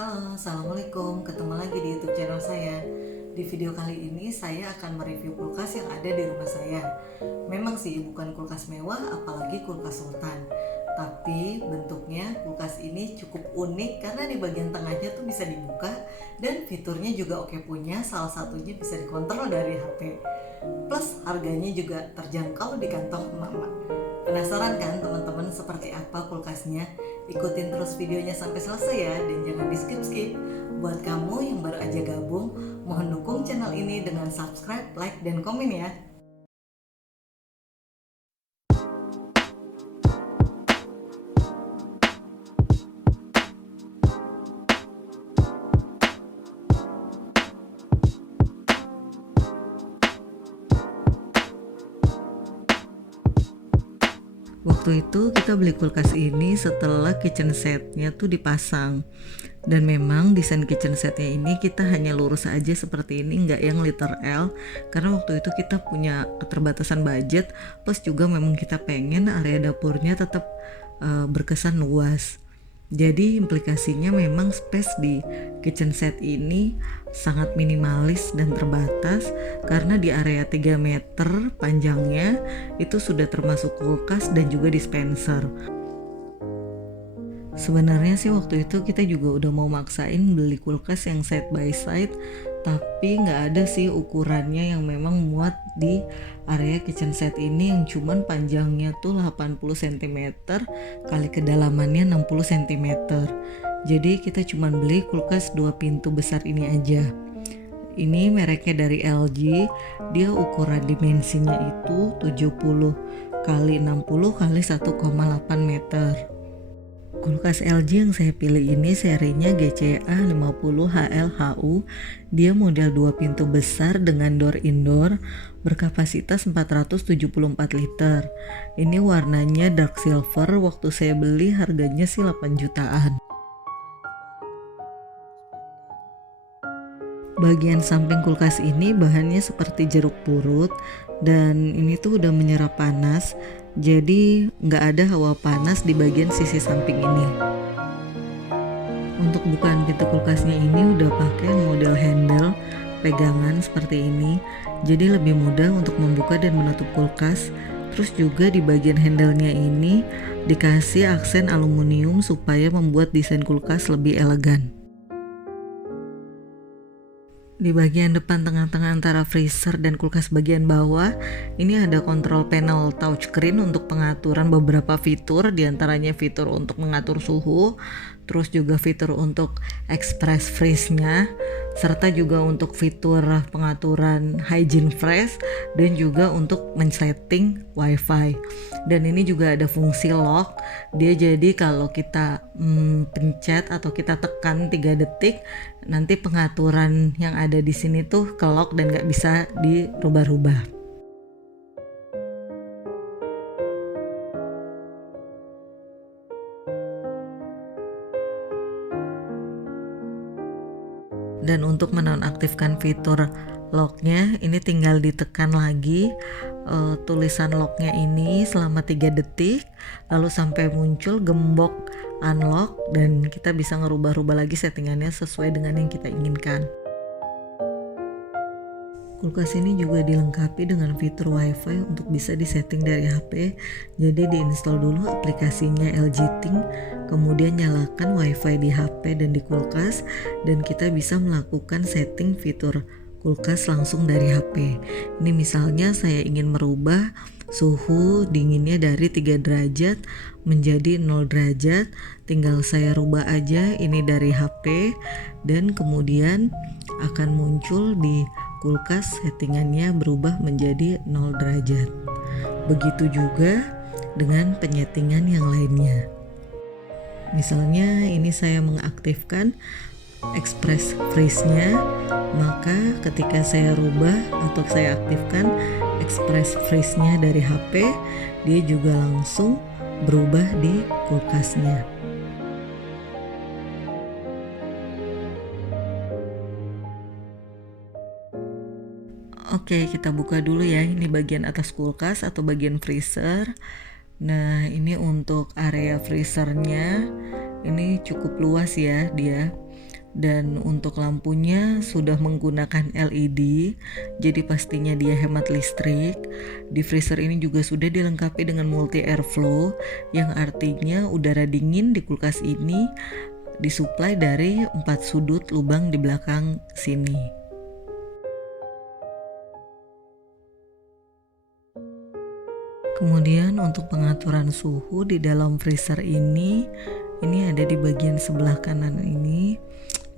Halo, Assalamualaikum. Ketemu lagi di YouTube channel saya. Di video kali ini saya akan mereview kulkas yang ada di rumah saya. Memang sih bukan kulkas mewah, apalagi kulkas sultan. Tapi bentuknya kulkas ini cukup unik karena di bagian tengahnya tuh bisa dibuka dan fiturnya juga oke punya. Salah satunya bisa dikontrol dari HP. Plus harganya juga terjangkau di kantong emak-emak. Penasaran kan teman-teman seperti apa kulkasnya? Ikutin terus videonya sampai selesai ya, dan jangan di skip-skip. Buat kamu yang baru aja gabung, mohon dukung channel ini dengan subscribe, like, dan komen ya. Waktu itu kita beli kulkas ini setelah kitchen setnya tuh dipasang. Dan memang desain kitchen setnya ini kita hanya lurus aja seperti ini, nggak yang liter L. Karena waktu itu kita punya keterbatasan budget, plus juga memang kita pengen area dapurnya tetap berkesan luas. Jadi implikasinya memang space di kitchen set ini sangat minimalis dan terbatas karena di area 3 meter panjangnya itu sudah termasuk kulkas dan juga dispenser. Sebenarnya sih waktu itu kita juga udah mau maksain beli kulkas yang side by side, tapi nggak ada sih ukurannya yang memang muat di area kitchen set ini yang cuman panjangnya tuh 80 cm kali kedalamannya 60 cm. Jadi kita cuman beli kulkas 2 pintu besar ini aja. Ini mereknya dari LG, dia ukuran dimensinya itu 70 kali 60 kali 1,8 meter. Kulkas LG yang saya pilih ini serinya GCA 50 HLHU. Dia model 2 pintu besar dengan door indoor berkapasitas 474 liter. Ini warnanya dark silver. Waktu saya beli harganya sih 8 jutaan. Bagian samping kulkas ini bahannya seperti jeruk purut dan ini tuh udah menyerap panas, jadi nggak ada hawa panas di bagian sisi samping ini. Untuk bukaan pintu kulkasnya ini udah pakai model handle pegangan seperti ini, jadi lebih mudah untuk membuka dan menutup kulkas. Terus juga di bagian handle-nya ini dikasih aksen aluminium supaya membuat desain kulkas lebih elegan. Di bagian depan tengah-tengah antara freezer dan kulkas bagian bawah, ini ada kontrol panel touchscreen untuk pengaturan beberapa fitur, diantaranya fitur untuk mengatur suhu, terus juga fitur untuk express freeze-nya, serta juga untuk fitur pengaturan hygiene freeze dan juga untuk men-setting wifi. Dan ini juga ada fungsi lock. Dia jadi kalau kita pencet atau kita tekan 3 detik, nanti pengaturan yang ada di sini tuh ke lock dan nggak bisa dirubah-rubah. Dan untuk menonaktifkan fitur locknya, ini tinggal ditekan lagi tulisan locknya ini selama 3 detik, lalu sampai muncul gembok unlock dan kita bisa ngerubah-rubah lagi settingannya sesuai dengan yang kita inginkan. Kulkas ini juga dilengkapi dengan fitur wifi untuk bisa disetting dari HP. Jadi diinstal dulu aplikasinya LG Think, kemudian nyalakan wifi di HP dan di kulkas, dan kita bisa melakukan setting fitur kulkas langsung dari HP. Ini misalnya saya ingin merubah suhu dinginnya dari 3 derajat menjadi 0 derajat, tinggal saya rubah aja ini dari HP dan kemudian akan muncul di kulkas settingannya berubah menjadi 0 derajat. Begitu juga dengan penyetingan yang lainnya. Misalnya ini saya mengaktifkan express freeze-nya, maka ketika saya rubah atau saya aktifkan express freeze-nya dari HP, dia juga langsung berubah di kulkasnya. Oke, kita buka dulu ya. Ini bagian atas kulkas atau bagian freezer. Nah, ini untuk area freezernya. Ini cukup luas ya dia. Dan untuk lampunya sudah menggunakan LED, jadi pastinya dia hemat listrik. Di freezer ini juga sudah dilengkapi dengan multi airflow, yang artinya udara dingin di kulkas ini disuplai dari 4 sudut lubang di belakang sini. Kemudian untuk pengaturan suhu di dalam freezer ini ada di bagian sebelah kanan ini.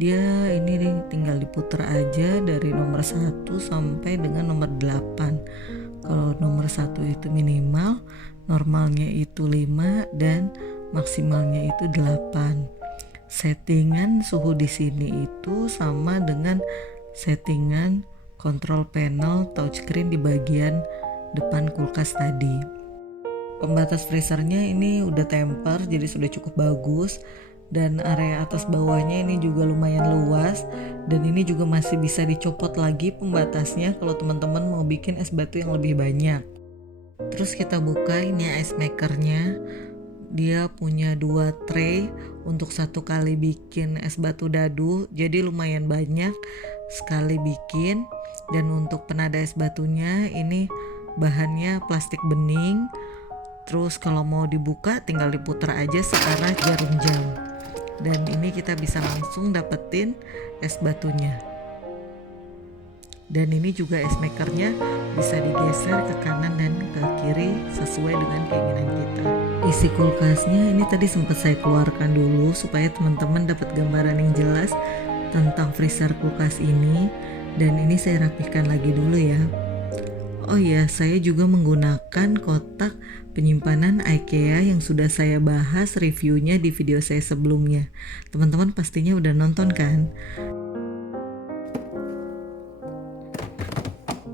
Dia ini tinggal diputar aja dari nomor 1 sampai dengan nomor 8. Kalau nomor 1 itu minimal, normalnya itu 5 dan maksimalnya itu 8. Settingan suhu di sini itu sama dengan settingan control panel touchscreen di bagian depan kulkas tadi. Pembatas freezernya ini udah temper, jadi sudah cukup bagus, dan area atas bawahnya ini juga lumayan luas, dan ini juga masih bisa dicopot lagi pembatasnya kalau teman-teman mau bikin es batu yang lebih banyak. Terus kita buka ini ice makernya. Dia punya 2 tray untuk 1 kali bikin es batu dadu, jadi lumayan banyak sekali bikin. Dan untuk penada es batunya ini bahannya plastik bening. Terus kalau mau dibuka tinggal diputar aja searah jarum jam. Dan ini kita bisa langsung dapetin es batunya. Dan ini juga es makernya bisa digeser ke kanan dan ke kiri sesuai dengan keinginan kita. Isi kulkasnya ini tadi sempat saya keluarkan dulu supaya teman-teman dapat gambaran yang jelas tentang freezer kulkas ini. Dan ini saya rapihkan lagi dulu ya. Oh ya, saya juga menggunakan kotak penyimpanan IKEA yang sudah saya bahas reviewnya di video saya sebelumnya. Teman-teman pastinya udah nonton kan?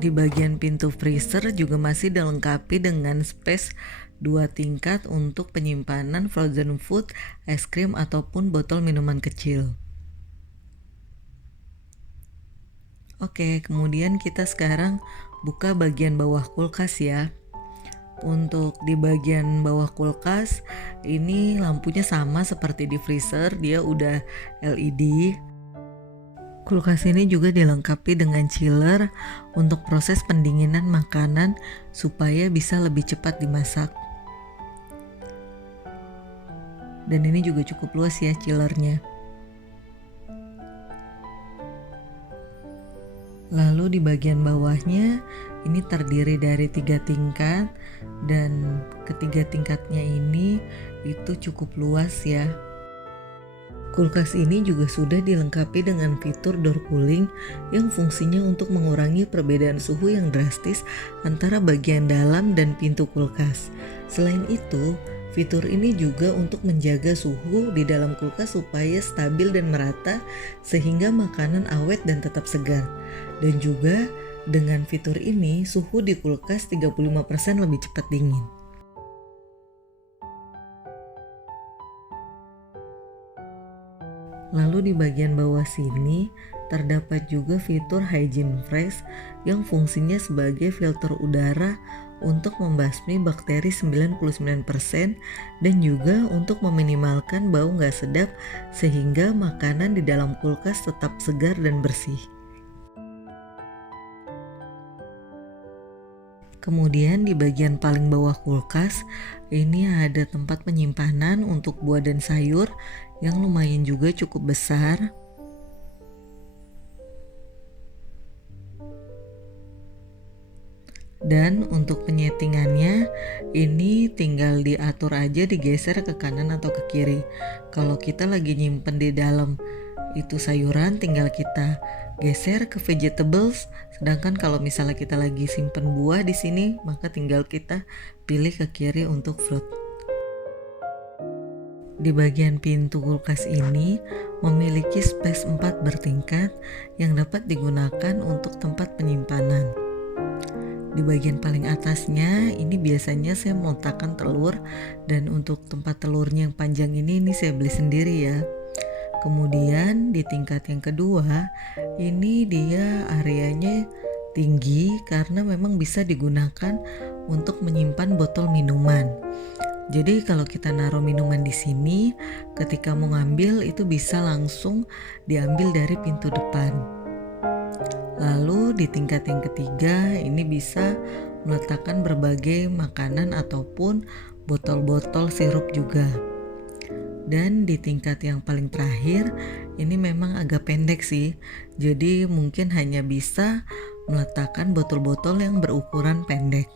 Di bagian pintu freezer juga masih dilengkapi dengan space 2 tingkat untuk penyimpanan frozen food, es krim ataupun botol minuman kecil. Oke, kemudian kita sekarang buka bagian bawah kulkas ya. Untuk di bagian bawah kulkas ini lampunya sama seperti di freezer, dia udah LED. Kulkas ini juga dilengkapi dengan chiller untuk proses pendinginan makanan supaya bisa lebih cepat dimasak. Dan ini juga cukup luas ya chillernya. Lalu di bagian bawahnya ini terdiri dari 3 tingkat, dan ketiga tingkatnya ini itu cukup luas ya. Kulkas ini juga sudah dilengkapi dengan fitur door cooling yang fungsinya untuk mengurangi perbedaan suhu yang drastis antara bagian dalam dan pintu kulkas. Selain itu, fitur ini juga untuk menjaga suhu di dalam kulkas supaya stabil dan merata sehingga makanan awet dan tetap segar. Dan juga dengan fitur ini suhu di kulkas 35% lebih cepat dingin. Lalu di bagian bawah sini terdapat juga fitur Hygiene Fresh yang fungsinya sebagai filter udara untuk membasmi bakteri 99% dan juga untuk meminimalkan bau nggak sedap sehingga makanan di dalam kulkas tetap segar dan bersih. Kemudian di bagian paling bawah kulkas ini ada tempat penyimpanan untuk buah dan sayur yang lumayan juga cukup besar. Dan untuk penyetingannya ini tinggal diatur aja, digeser ke kanan atau ke kiri. Kalau kita lagi nyimpen di dalam itu sayuran tinggal kita geser ke vegetables, sedangkan kalau misalnya kita lagi simpen buah di sini maka tinggal kita pilih ke kiri untuk fruit. Di bagian pintu kulkas ini memiliki space 4 bertingkat yang dapat digunakan untuk tempat penyimpanan. Di bagian paling atasnya ini biasanya saya meletakkan telur, dan untuk tempat telurnya yang panjang ini saya beli sendiri ya. Kemudian di tingkat yang kedua ini dia areanya tinggi karena memang bisa digunakan untuk menyimpan botol minuman. Jadi kalau kita naruh minuman di sini, ketika mau ngambil itu bisa langsung diambil dari pintu depan. Lalu di tingkat yang ketiga ini bisa meletakkan berbagai makanan ataupun botol-botol sirup juga. Dan di tingkat yang paling terakhir ini memang agak pendek sih, jadi mungkin hanya bisa meletakkan botol-botol yang berukuran pendek.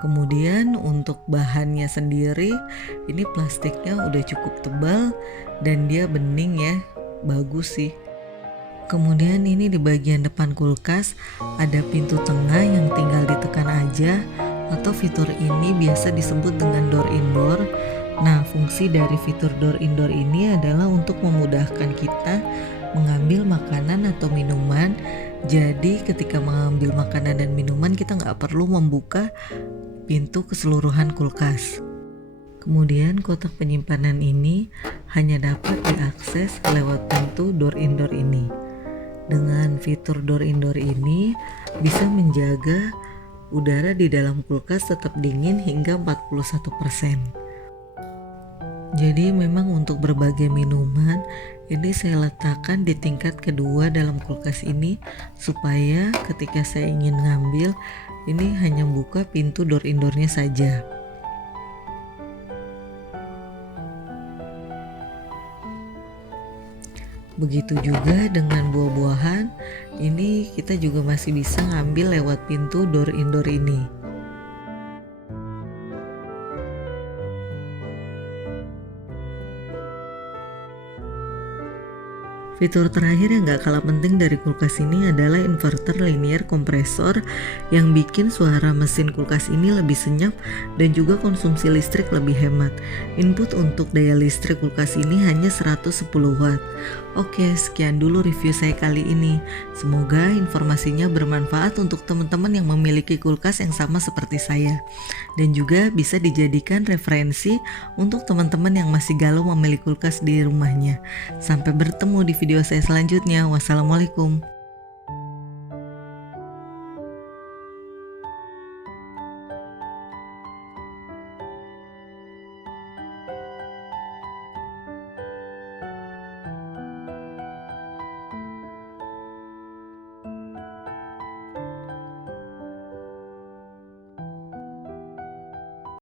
Kemudian untuk bahannya sendiri ini plastiknya udah cukup tebal dan dia bening ya, bagus sih. Kemudian ini di bagian depan kulkas ada pintu tengah yang tinggal ditekan aja, atau fitur ini biasa disebut dengan door indoor. Nah, fungsi dari fitur door indoor ini adalah untuk memudahkan kita mengambil makanan atau minuman. Jadi ketika mengambil makanan dan minuman kita nggak perlu membuka pintu keseluruhan kulkas. Kemudian kotak penyimpanan ini hanya dapat diakses lewat pintu door indoor ini. Dengan fitur door indoor ini bisa menjaga udara di dalam kulkas tetap dingin hingga 41%. Jadi memang untuk berbagai minuman ini saya letakkan di tingkat kedua dalam kulkas ini supaya ketika saya ingin ngambil ini hanya buka pintu door indoornya saja. Begitu juga dengan buah-buahan, ini kita juga masih bisa ngambil lewat pintu door indoor ini. Fitur terakhir yang gak kalah penting dari kulkas ini adalah inverter linear kompresor yang bikin suara mesin kulkas ini lebih senyap dan juga konsumsi listrik lebih hemat. Input untuk daya listrik kulkas ini hanya 110 watt. Oke, sekian dulu review saya kali ini. Semoga informasinya bermanfaat untuk teman-teman yang memiliki kulkas yang sama seperti saya. Dan juga bisa dijadikan referensi untuk teman-teman yang masih galau memilih kulkas di rumahnya. Sampai bertemu di video saya selanjutnya. Wassalamualaikum.